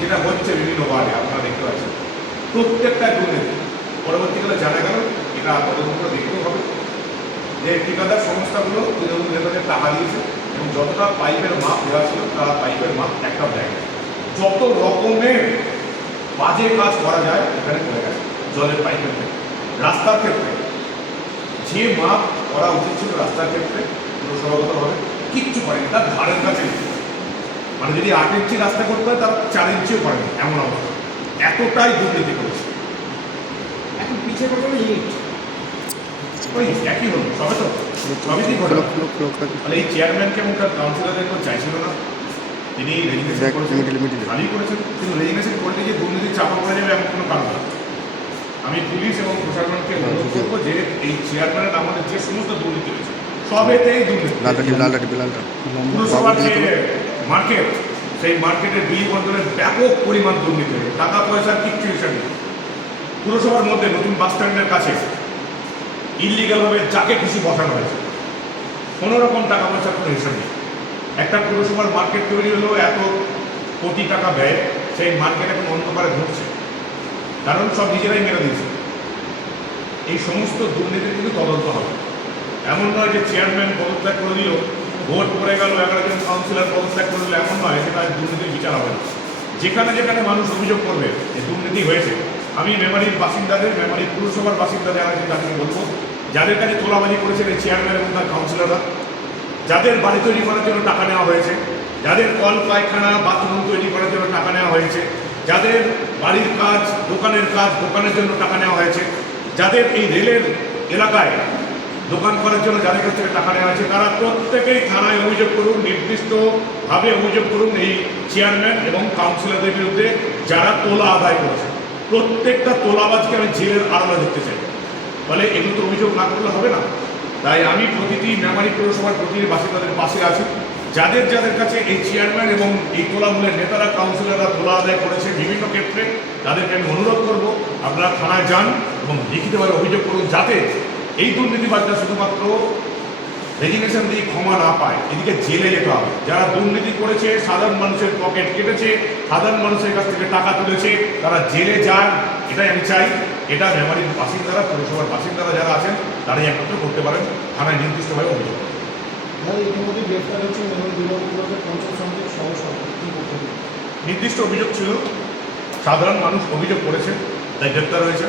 যেটা হচ্ছে বিভিন্ন ওয়ার্ডে আপনারা দেখতে পাচ্ছেন, প্রত্যেকটা দুর্নীতি। পরবর্তীকালে জানা গেল, এটা তদন্ত করে দেখতেও হবে যে ঠিকাদার সংস্থাগুলো তৃণমূল নেতাদের টাকা দিয়েছে এবং যতটা পাইপের মাপ দেওয়া ছিল তারা পাইপের মাপ একটাও দেয় না। যত রকমের বাজে কাজ করা যায় এখানে করে গেছে। জলের পাইপের ক্ষেত্রে, রাস্তার ক্ষেত্রে যে মাপ করা উচিত ছিল রাস্তার ক্ষেত্রে পুরসভাগতভাবে কিচ্ছু করেনি, তার ধারের কাছে নেই। মানে যদি 8 ইঞ্চি রাস্তা করতে হয় তার 4 ইঞ্চিও করেনি, এমন অবস্থা। এতটাই দুর্নীতি করেছে। এখন পিছিয়ে পড়ে ইট ওই একই হলো, সবে তো সবই ঘটনা। তাহলে এই চেয়ারম্যানকে এবং তার কাউন্সিলরদের কেউ চাইছিল না, তিনি রেজিগনেশন করেছেন, খালি করেছেন, কিন্তু রেজিগনেশন করলে যে দুর্নীতি চাপা পড়ে যাবে এমন কোনো কারণ না। আমি পুলিশ এবং প্রশাসনকে অনুরোধ করবো যে এই চেয়ারম্যানের আমাদের যে সমস্ত দুর্নীতি হয়েছে সবেতেই দুর্নীতি। পুরসভার যে মার্কেট, সেই মার্কেটের বিলি বন্ধনের ব্যাপক পরিমাণ দুর্নীতি হয়েছে, টাকা পয়সার কিচ্ছু হিসাব নেই। পুরসভার মধ্যে নতুন বাস স্ট্যান্ডের কাছে ইলিগালভাবে যাকে খুশি বসানো হয়েছে, কোনো রকম টাকা পয়সার কোনো হিসাব নেই। একটা পুরসভার মার্কেট তৈরি হলেও এত কোটি টাকা ব্যয়, সেই মার্কেট এখন অন্ধকারে ঘুরছে, কারণ সব নিজেরাই মেরে দিয়েছে। এই সমস্ত দুর্নীতির কিন্তু তদন্ত হবে। এমন নয় যে চেয়ারম্যান পদত্যাগ করে দিল, ভোট পড়ে গেল, 11 জন কাউন্সিলর পদত্যাগ করে দিল, এমন নয় সেটা দুর্নীতির বিচার হবে না। যেখানে যেখানে মানুষ অভিযোগ করবে যে দুর্নীতি হয়েছে, আমি মেমারির বাসিন্দাদের, মেমারি পুরসভার বাসিন্দা যারা আছে তাদেরকে বলবো, যাদের কাছে তোলাবাজি করেছেন এই চেয়ারম্যান এবং তার কাউন্সিলররা, যাদের বাড়ি তৈরি করার জন্য টাকা নেওয়া হয়েছে, যাদের কল পায়খানা বাথরুম তৈরি করার জন্য টাকা নেওয়া হয়েছে, যাদের বাড়ির কাজ, দোকানের কাজ, দোকানের জন্য টাকা নেওয়া হয়েছে, যাদের এই রেলের এলাকায় দোকান করার জন্য যাদের কাছ থেকে টাকা নেওয়া হয়েছে, তারা প্রত্যেকেই থানায় অভিযোগ করুন, নির্দিষ্টভাবে অভিযোগ করুন এই চেয়ারম্যান এবং কাউন্সিলরদের বিরুদ্ধে যারা তোলা আদায় করেছে। প্রত্যেকটা তোলাবাজকে আমি জেলের আড়ালে দেখতে চাই। ফলে এগুলো তো অভিযোগ না করলে হবে না। তাই আমি প্রতিটি মেমারি পৌরসভার প্রতিটি বাসিন্দাদের পাশে আছি। যাদের যাদের কাছে এই চেয়ারম্যান এবং এই তোলামূলের নেতারা, কাউন্সিলররা তোলা আদায় করেছে বিভিন্ন ক্ষেত্রে, তাদেরকে আমি অনুরোধ করব আপনারা থানায় যান এবং লিখিতভাবে অভিযোগ করুন, যাতে এই দুর্নীতিবাজরা শুধুমাত্র রেজিগনেশন দিয়ে ক্ষমা না পায়, এদিকে জেলে যেতে হবে। যারা দুর্নীতি করেছে, সাধারণ মানুষের পকেট কেটেছে, সাধারণ মানুষের কাছ থেকে টাকা তুলেছে, তারা জেলে যান, এটাই আমি চাই। এটা মেমারির বাসিন্দারা, পৌরসভার বাসিন্দারা যারা আছেন তারাই একমাত্র করতে পারেন, থানায় নির্দিষ্টভাবে অভিযোগ। ইতিমধ্যে গ্রেফতার হচ্ছে পঞ্চায়েত সমিতির সহসভাপতি। নির্দিষ্ট অভিযোগ ছিল, সাধারণ মানুষ অভিযোগ করেছে তাই গ্রেপ্তার হয়েছে।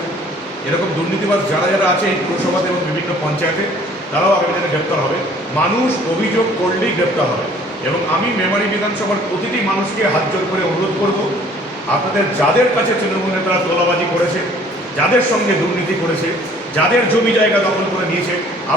এরকম দুর্নীতিবাজ যারা যারা আছে এই পৌরসভাতে এবং বিভিন্ন পঞ্চায়েতে, তারাও আগামী দিনে গ্রেপ্তার হবে। মানুষ অভিযোগ করলেই গ্রেপ্তার হবে। এবং আমি মেমারি বিধানসভার প্রতিটি মানুষকে হাত জোর করে অনুরোধ করব, আপনাদের যাদের কাছে তৃণমূল নেতারা তোলাবাজি করেছে, যাদের সঙ্গে দুর্নীতি করেছে, যাদের জমি জায়গা দখল করে নিয়েছে,